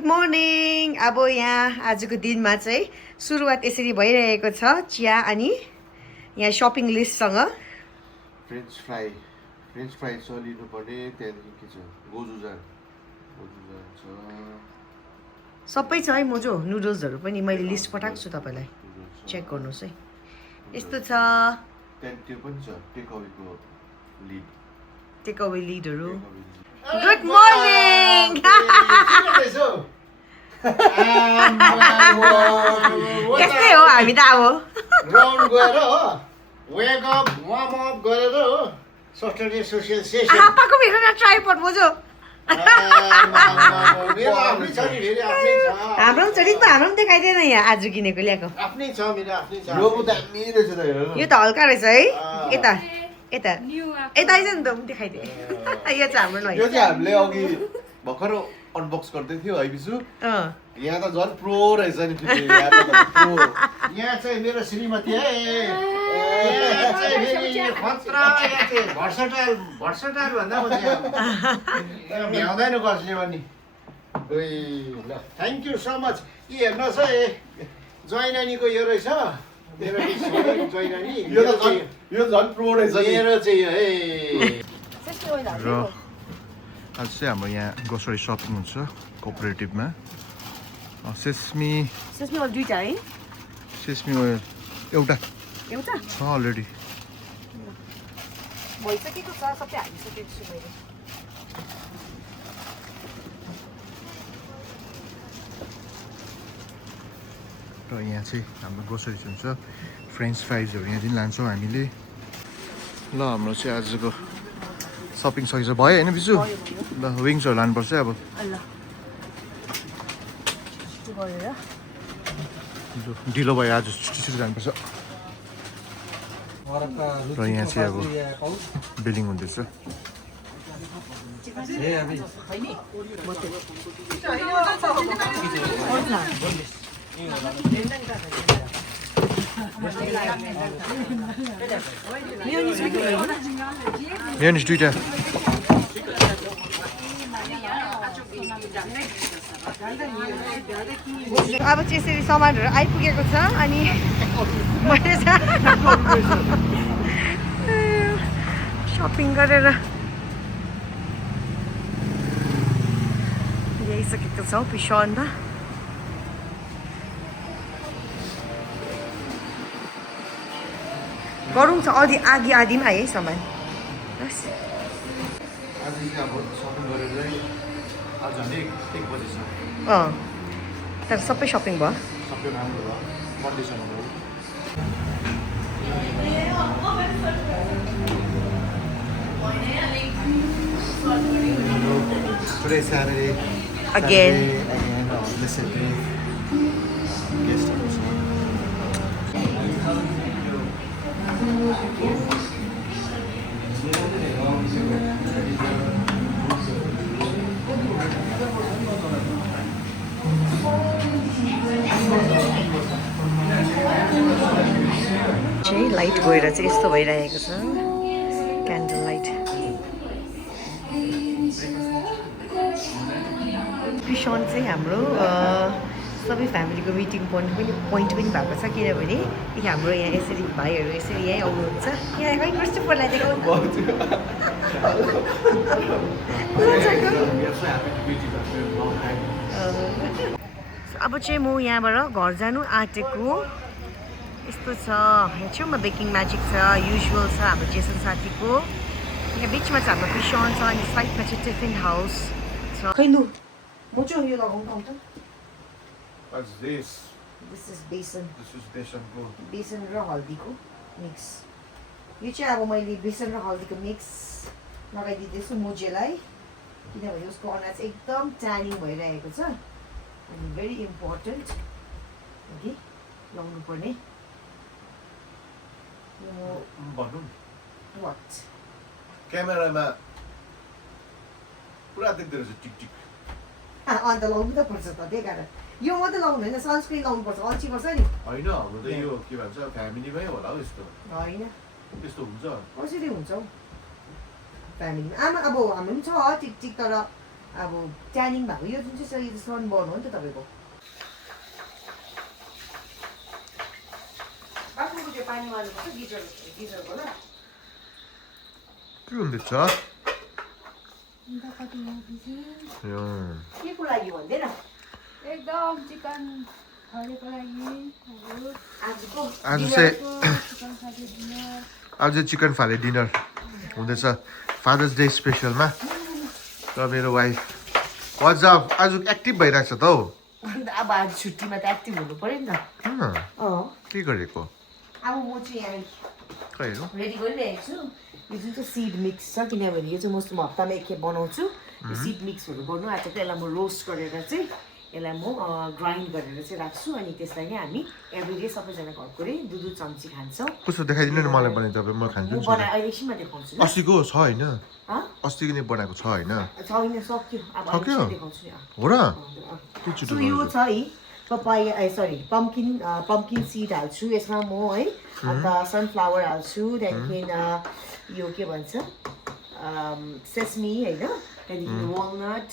Good morning. अब यहाँ आजको दिनमा चाहिँ सुरुवात यसरी भइरहेको छ चिया अनि यहाँ सपिङ लिस्टसँग। फ्रेन्च फ्राई चलिनु पर्ने, त्यहाँदेखि के छ गोजुजार छ, सबै छ है मोजो। नुडल्सहरू पनि मैले लिस्ट पठाएको छु तपाईँलाई, चेक गर्नुहोस् है। यस्तो छ, त्यहाँदेखि त्यो पनि छ टेक अवे लिडहरू। Good morning. यस्तै हो हामी त अब राउन्ड गएर हो वेक अप वार्म अप गरेर हो सटरडे सोसियल सेसन हापाको मेरो न ट्राइपड मोजो। मेरो आफ्नै छ नि फेरि आफ्नै छ हाम्रो पनि छ नि, हाम्रो पनि देखाइदिएन यहाँ आज किनेको ल्याएको। आफ्नै छ मेरो आफ्नै छ यो पो दामी रहेछ त हेर न। यो त हल्का रहेछ है। यता यता यता आइज नि त देखाइदिए। यो चाहिँ हाम्रो यो चाहिँ हामीले अघि भर्खर अनबक्स गर्दै थियो है बिसु। यहाँ त झन् प्रो रहेछ नि फेरि, यहाँ त प्रो। यहाँ चाहिँ मेरो श्रीमती है यहाँ चाहिँ फेरि खतरा, यहाँ चाहिँ भर्सटाइल भन्दा म चाहिँ भ्याउँदैन कसले पनि। ल थ्याङ्क यू सो मच। यी हेर्नुहोस् है ज्वाइनानीको यो रहेछ मेरो ज्वाइनानी, यो झन् प्रो रहेछ नि। मेरो चाहिँ यो है। र आज चाहिँ हाम्रो यहाँ ग्रोसरी सपिङ हुन्छ कोअपरेटिभमा। सेस्मी ओइल दुईटा है। सेस्मी ओइल एउटा एउटा छ अलरेडी। भइसकेको छ, सबै हालिसकेको छु मैले। र यहाँ चाहिँ हाम्रो ग्रोसरिज हुन्छ। फ्रेन्च फ्राइजहरू यहाँदेखि लान्छौँ हामीले। ल हाम्रो चाहिँ आजको सपिङ सकिन्छ भयो होइन बिजु? ल विङ्सहरू लानुपर्छ अब। ढिलो भयो आज, छिटो जानुपर्छ। र यहाँ चाहिँ अब बिलिङ हुँदैछ। मेयोनिज दुईटा। अब चाहिँ यसरी सामानहरू आइपुगेको छ अनि मैले सपिङ गरेर ल्याइसकेको छौँ पिसनमा। गरौँ छ आधी आधीमा है सामान। आज चाहिँ अब सपिङ गरेर आज झन्डै 1 बजेछ। तर सबै सपिङ भयो। सबै राम्रो भयो, कन्डिसन भयो। Today Saturday. Again. Listen to guest episode. चाहिँ लाइट गएर चाहिँ यस्तो भइरहेको छ, क्यान्डल लाइट। पिसन चाहिँ हाम्रो सबै फ्यामिलीको मिटिङ पोइन्ट पनि भएको छ, किनभने हाम्रो यहाँ यसरी भाइहरू यसरी यहीँ आउनुहुन्छ। यहाँ खै कस्तो पर्ला अब चाहिँ म यहाँबाट घर जानु आँटेको। यस्तो छ, यहाँ छेउमा बेकिङ म्याजिक छ, युजुअल छ हाम्रो जेसन साथीको। यहाँ बिचमा चाहिँ हाम्रो पिसन छ अनि साइडमा चाहिँ टिफिन हाउस छ। खै लु म चाहिँ यो लगाउनु आउँछ। What's this? दिस इज बेसन। This is बेसनको। बेसन र हल्दीको मिक्स। यो चाहिँ अब मैले बेसन र हल्दीको मिक्स लगाइदिँदैछु मोजेलाई, किनभने उसको अनुहार चाहिँ एकदम ट्यानिङ भइरहेको छ अनि भेरी इम्पोर्टेन्ट कि लाउनु पर्ने। भनौँ वाट क्यामेरामा पुरा देख्दो रहेछ टिक टिक। अन्त लाउनु त पर्छ त, त्यही कारण यो मात्रै लाउनु होइन, सनस्क्रिन लाउनु पर्छ, अल्छी पर्छ नि। होइन हाम्रो त यो के भन्छ फ्यामिलीमै होला हौ यस्तो। होइन त्यस्तो हुन्छ कसरी हुन्छ हौ फ्यामिलीमा। आमा अब हाम्रो पनि छ टिक टिक, तर अब ट्यानिङ भएको यो जुन चाहिँ यो सनबर्न हो नि त तपाईँको बाथरुमको त्यो पानी मार्नुपर्छ गिजरको ल के हुँदैछ के को लागि भन्दैन एकदम चिकन खानेको लागि आजको आज चाहिँ चिकन खाने डिनर आज चिकन फाले डिनर हुँदैछ फादर्स डे स्पेसलमा र मेरो वाइफ वाट्सएप आज एक्टिभ भइरहेको छ त हौ अन्त अब आज छुट्टीमा त एक्टिभ हुनु पर्यो नि त के गरेको अब म चाहिँ यहाँ खै हेरौँ रेडी गरिरहेको छु यो जुन चाहिँ सिड मिक्स छ किनभने यो चाहिँ म हप्तामा एकखेप बनाउँछु यो सिड मिक्सहरू गर्नु आज चाहिँ यसलाई म रोस्ट गरेर चाहिँ यसलाई म ग्राइन्ड गरेर चाहिँ राख्छु अनि त्यसलाई नै हामी एभ्रिडे सबैजना घरकोले 2-2 चम्ची खान्छौँ कस्तो देखाइदिनु न मलाई पनि तपाईँ म खान्छु म नि बनाए अहिले एकछिनमा देखाउँछु ल अस्तिको छ होइन हँ? अस्तिको नै बनाएको छ होइन छैन सक्यो अब सक्यो? अहिले देखाउँछु नि हो र के सो छिटो यो छ है पपाया सरी पम्किन सिड हाल्छु यसमा म है अन्त सनफ्लावर हाल्छु त्यहाँदेखि यो के भन्छ सेस्मी होइन त्यहाँदेखि वालनट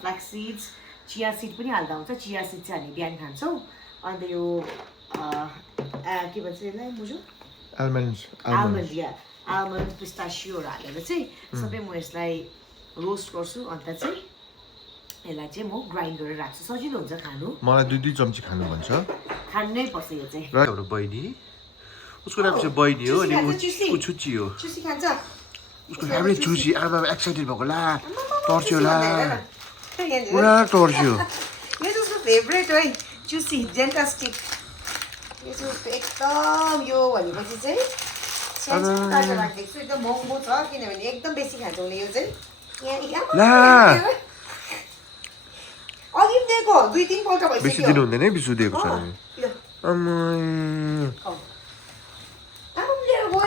फ्ल्याक्स सिड्स चिया सिड पनि हाल्दा हुन्छ चिया सिड चाहिँ हामी बिहान खान्छौँ अन्त यो के भन्छ यसलाई मुजु आल्मन्ड आल्मन्ड या आल्मन्ड पिस्तासियोहरू हालेर चाहिँ सबै म यसलाई रोस्ट गर्छु अन्त चाहिँ यसलाई चाहिँ म ग्राइन्ड गरेर राख्छु सजिलो हुन्छ खानु मलाई 2-2 चम्ची खानु भन्छ खानै पर्छ यो चाहिँ र हाम्रो बहिनी उसको नाम चाहिँ बहिनी हो अनि ऊ छुच्ची हो चुसी खान्छ उसको फेभरेट चुची आमा एक्साइटेड भएको ला टर्च्यो ला पुरा टर्च्यो यो चाहिँ उसको फेभरेट है चुसी जेन्टास्टिक यो चाहिँ उसको एकदम यो भनेपछि चाहिँ सानो ताजा राखिदिएको छु एकदम महँगो छ किनभने एकदम बेसी खान्छ उसले यो चाहिँ ला अघि पनि दिएको 2-3 पल्ट बेसी भइसक्यो दिनु हुँदैन है बिसु दिएको छ भने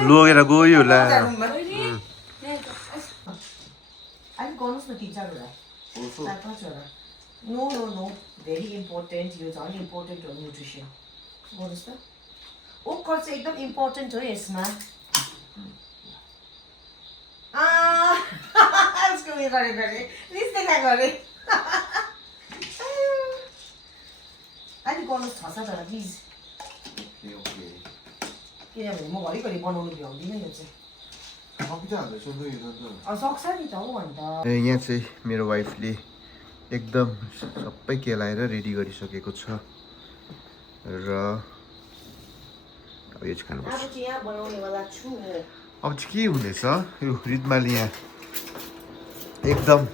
लगेर गयो ला अलिक गर्नुहोस् न 3-4वटा 4-5वटा नो भेरी इम्पोर्टेन्ट यो झन् इम्पोर्टेन्ट हो न्युट्रिसन गर्नुहोस् त ओखर चाहिँ एकदम इम्पोर्टेन्ट हो यसमा उसको उयो गरे रिस देखा गरे अलिक गर्नुहोस् 6-7वटा प्लिज किनभने म घरिघरि बनाउनु भ्याउँदिनँ यो चाहिँ सक्छ नि त हौ अन्त यहाँ चाहिँ मेरो वाइफले एकदम सबै केलाएर रेडी गरिसकेको छ र अब यो चाहिँ खानुपर्छ अब चाहिँ यहाँ बनाउनेवाला छु म अब चाहिँ के हुँदैछ यो रिदमाले यहाँ एकदम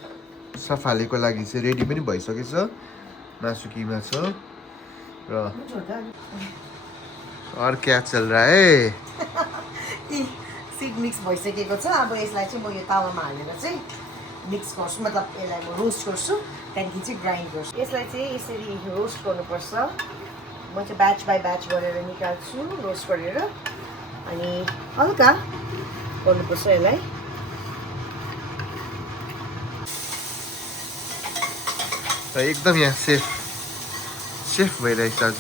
सफालेको लागि चाहिँ रेडी पनि भइसकेछ मासु किमा छ र और क्या चल रहा है सिड मिक्स भइसकेको छ अब यसलाई चाहिँ म यो तावामा हालेर चाहिँ मिक्स गर्छु मतलब यसलाई म रोस्ट गर्छु त्यहाँदेखि चाहिँ ग्राइन्ड गर्छु यसलाई चाहिँ यसरी रोस्ट गर्नुपर्छ म चाहिँ ब्याच बाई ब्याच गरेर निकाल्छु रोस्ट गरेर अनि हल्का गर्नुपर्छ यसलाई र एकदम यहाँ सेफ भइरहेछ आज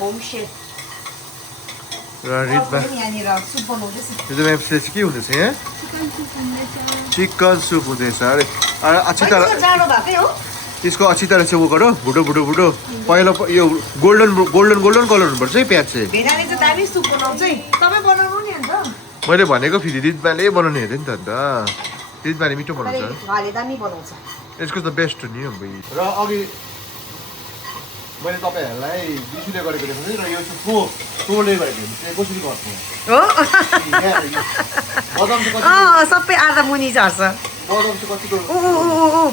होम शेफ र रिदमा यहाँनिर सुप बनाउँदैछ रिदमा एप्सले चाहिँ के हुँदैछ यहाँ चिकन सुप हुँदैछ अरे अच्छी तरह जाडो भएकै हो त्यसको अच्छी तरह चाहिँ ऊ गर भुटो पहिला यो गोल्डन कलर हुनुपर्छ है प्याज चाहिँ भेनाले चाहिँ दामी सुप बनाउँछ है तपाईँ बनाउनु नि अन्त मैले भनेको फेरि रिदमाले बनाउने हेरेँ नि त अन्त रिदमाले मिठो बनाउँछ उहाँले दामी बनाउँछ यसको त बेस्ट हो नि र अघि मैले तपाईँहरूलाई बिजुले गरेको देखेको थिएँ र यो चाहिँ प्रोले गरेको चाहिँ कसरी गर्छ हो बदाम चाहिँ सबै आधा मुनि झर्छ बदाम चाहिँ कतिको ऊ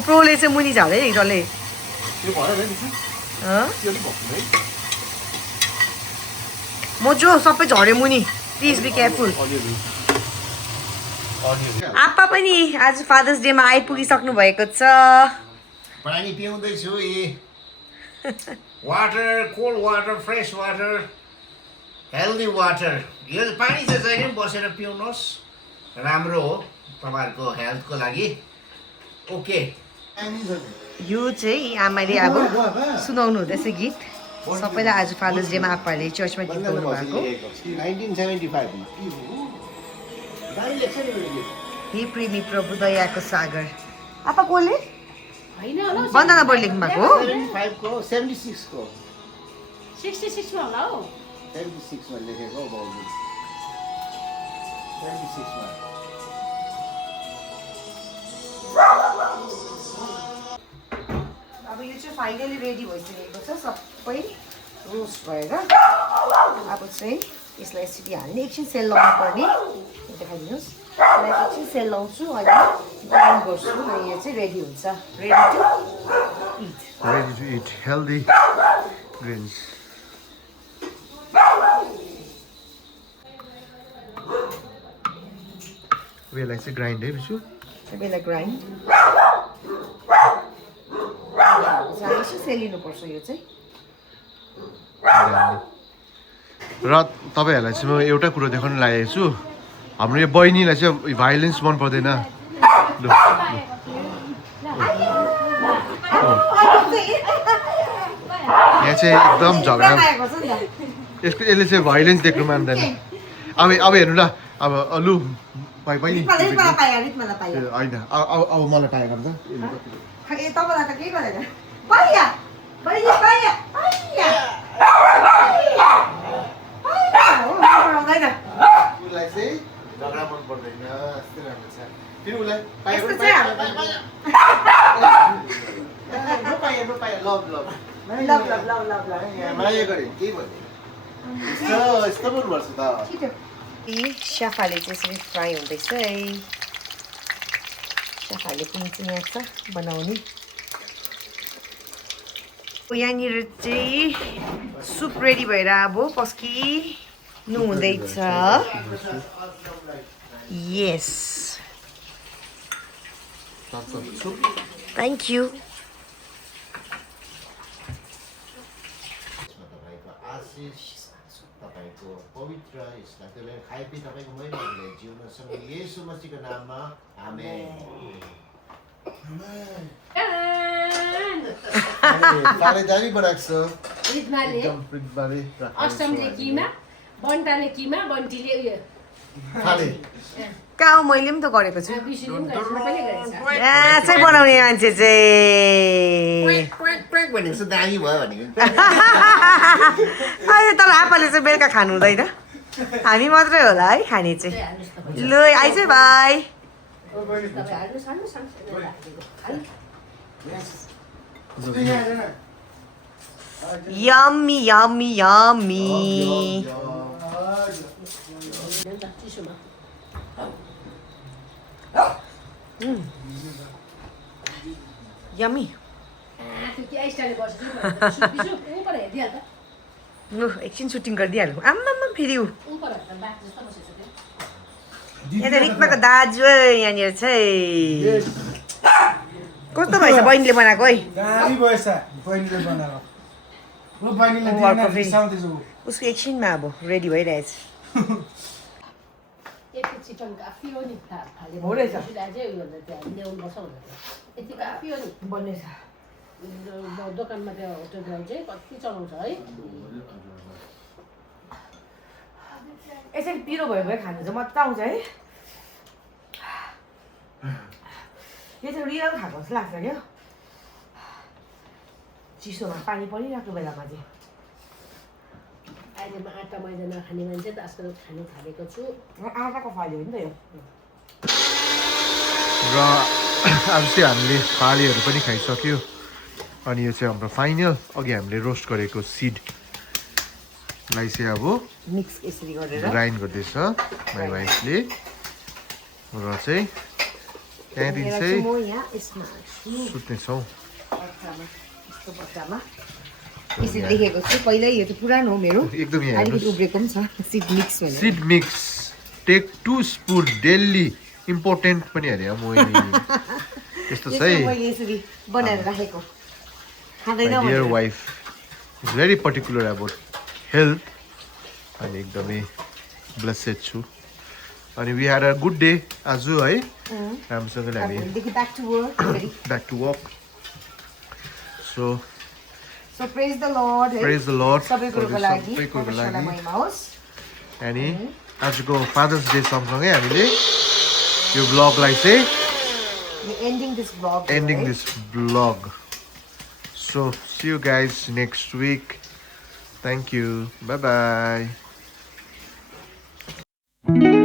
प्रोले चाहिँ मुनि झर्दै नि डल्लै त्यो भएर नि त्यो अलिक भएको है म जो सबै झऱ्यो मुनि प्लिज बी केयरफुल आप्पा पनि आज फादर्स डेमा आइपुगिसक्नु भएको छ पानी पिउँदैछु water cold water fresh water healthy water यो पानी चाहिँ जहिले पनि बसेर पिउनुहोस् राम्रो हो तपाईँहरूको हेल्थको लागि ओके यो चाहिँ आमाले अब सुनाउनु हुँदैछ गीत सबैलाई आज फादर्स डेमा आप्पाहरूले चर्चमा गीत गाउनु भएको 1975 हे प्रेमी प्रभु दयाको सागर आपा कोले होइन होला हौ, बन्दना बढी लेख्नु भएको हो 75 को 76 को 66 मा होला हौ 76 मा लेखेको हो बाउले 76 मा अब यो चाहिँ फाइनली रेडी भइसकेको छ सबै रोस्ट भएर अब चाहिँ यसलाई यसरी हाल्ने एकछिन सेल लाउनु पर्ने देखाइदिनुहोस् यसलाई एकछिन सेल लाउँछु अनि ग्राइन्ड गर्छु अनि यो चाहिँ रेडी हुन्छ ready to eat Ready to eat healthy greens. We'll like to grind it, Vishu. सबैलाई ग्राइन्ड एकछिन सेलिनुपर्छ यो चाहिँ र तपाईँहरूलाई चाहिँ म एउटा कुरो देखाउन लागेको छु हाम्रो यो बहिनीलाई चाहिँ भाइलेन्स मन पर्दैन लु यहाँ चाहिँ एकदम झगडा आएको छ नि त यसले चाहिँ भाइलेन्स देख्नु मान्दैन अब हेर्नु ल अब लु बहिनी रितमालाई पायो रितमालाई पायो होइन अब मलाई पाएको त ए तपाईँलाई त केही गरेन पाइया बहिनी पाइया पाइया आउँदैन उसलाई चाहिँ झगडा मन पर्दैन यस्तै राम्रो छ फेरि उसलाई यस्तो चाहिँ पायो love love love love love love love माया गरे केही भन्यो यस्तो बोल्नुपर्छ त छिटो ए स्याफाले चाहिँ यसरी फ्राई हुँदैछ है स्याफाले पनि चाहिँ यहाँ छ बनाउने यहाँनिर चाहिँ सुप रेडी भएर अब पस्किनु हुँदैछ यस थ्याङ्क यू तपाईँको आशिष तपाईँको पवित्र यसलाई त्यसलाई खाएपछि तपाईँको महिमाहरूलाई जिउनसँग येशू मसीहको नाममा आमेन ताली बनाएको छ रितमाले एकदम प्रिन्टबाले अष्टमले किमा बन्टाले किमा बन्टीले उयो खाले कहाँ हो मैले पनि त गरेको छु बिसुले पनि गरेछ सबैले गरेछ चाहिँ बनाउने मान्छे चाहिँ भनेको छ दामी भयो भनेको अहिले तर आपाले चाहिँ बेलुका खानु हुँदैन हामी मात्रै होला है खाने चाहिँ ल आइज भाइ यम्मी यम्मी यम्मी यम्मी लु एकछिन सुटिङ गरिदिइहालौँ आम्मामा फेरि ऊ यहाँ त रिक्माको दाजु यहाँनिर चाहिँ कस्तो भएछ बहिनीले बनाएको है दामी भएछ बहिनीले बनाएको ऊ बहिनीले ऊ अर्को दिएन, फेरि। रिसाउँदैछ ऊ। उसको एकछिनमा अब रेडी भइरहेछ हो रहेछ। बन्नेछ दोकानमा त्यो होटल चाहिँ कति चलाउँछ है यसरी पिरो भयो भने खानु चाहिँ मजा आउँछ है यो चाहिँ रियल खाएको जस्तो लाग्छ क्या चिसोमा पानी परिरहेको बेलामा चाहिँ अहिले म आटा मैदा नखाने मान्छे त आजकल खानु थालेको छु आँटाको फाल्यो नि त यो र अब चाहिँ हामीले फालेहरू पनि खाइसक्यो अनि यो चाहिँ हाम्रो फाइनल अघि हामीले रोस्ट गरेको सिडलाई चाहिँ अब मिक्स यसरी गरेर ग्राइन्ड गर्दैछ माई वाइफले र चाहिँ त्यहाँदेखि चाहिँ म यहाँ यसमा हाल्छु सुत्नेछौँ बट्टामा यस्तो बट्टामा यसरी लेखेको छु पहिल्यै यो त पुरानो हो मेरो एकदम यहाँ अलिकति हेर्नुहोस् उब्रेको पनि छ सिड मिक्स भनेर seed mix take 2 spoon daily important पनि अरे मैले यस्तो छ है यसमा मैले यसरी बनाएर राखेको खाँदैन My dear भनेर। wife is very particular about health अनि एकदमै ब्लेसेड छु अनि we had a good day आज है राम्रोसँगले हामी भोलिदेखि back to work फेरि। Back to work so So praise the Lord है। प्रेज द लर्ड सबै कुरोको लागि सबै कुरोको परमेश्वरलाई लागि महिमा होस् अनि आजको फादर्स डे सँगसँगै हामीले यो ब्लगलाई चाहिँ ending this vlog. ending right? this vlog. So see you guys next week. Thank you. Bye bye.